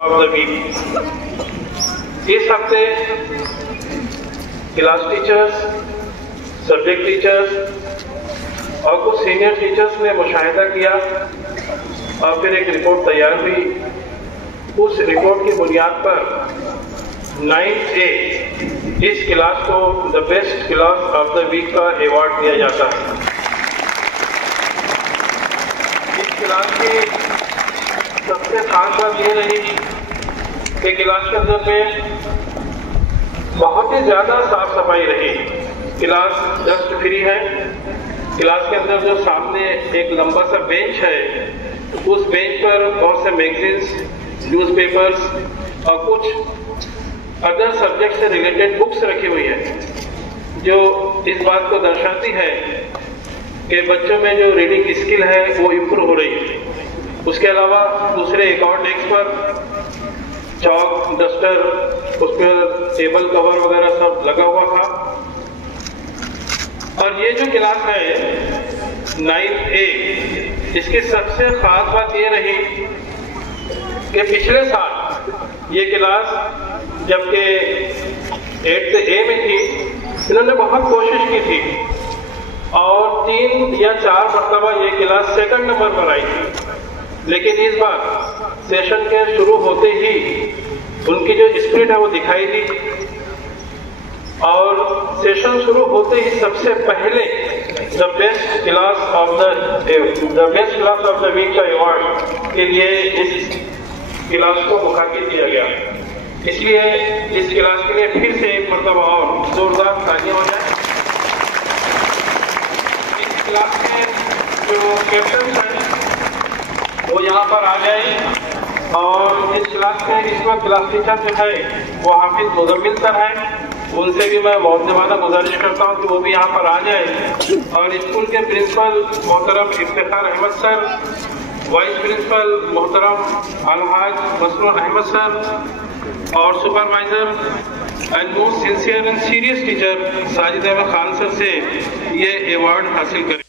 Of the week. इस हफ्ते class teachers, subject teachers और कुछ सीनियर टीचर्स ने मुशाहिदा किया और फिर एक रिपोर्ट तैयार हुई। उस रिपोर्ट की बुनियाद पर 9th A इस क्लास को the best class of the week का अवार्ड दिया जाता है। इस क्लास की सबसे खास बात ये रही कि क्लास के अंदर में बहुत ही ज़्यादा साफ सफाई रही। क्लास डस्ट फ्री है। क्लास के अंदर जो सामने एक लंबा सा बेंच है, उस बेंच पर बहुत से मैगजीन्स, न्यूज़पेपर्स और कुछ अदर सब्जेक्ट से रिलेटेड बुक्स रखी हुई है, जो इस बात को दर्शाती है कि बच्चों में जो रीडिंग स्किल है वो इम्प्रूव हो रही है। उसके अलावा दूसरे एक और डेस्क पर चौक, डस्टर, उस पर टेबल कवर वगैरह सब लगा हुआ था। और ये जो क्लास है 9th A, इसकी सबसे खास बात ये रही कि पिछले साल ये क्लास जबकि 8th A में थी, इन्होंने बहुत कोशिश की थी और 3 या 4 मरतबा ये क्लास सेकंड नंबर पर आई थी। लेकिन इस बार सेशन के शुरू होते ही उनकी जो स्पिरिट है वो दिखाई दी और सेशन शुरू होते ही सबसे पहले the best class of the week का अवार्ड के लिए इस क्लास को मुखातिब किया गया। इसलिए इस क्लास के लिए फिर से एक मरतबा और जोरदार तालियां हो जाए। इस क्लास के जो कैप्टन हैं वो यहाँ पर आ जाए और इस क्लास में इस वक्त क्लास टीचर जो है वो हाफिज मुजम्मिल सर है, उनसे भी मैं बहुत ज़्यादा गुजारिश करता हूँ कि वो भी यहाँ पर आ जाए। और स्कूल के प्रिंसिपल मोहतरम Iftikhar Ahmed sir, vice principal मोहतरम अलहाज मसरूर अहमद सर और supervisor and most sincere and serious teacher Sajid Ahmed Khan sir से ये अवार्ड हासिल करें।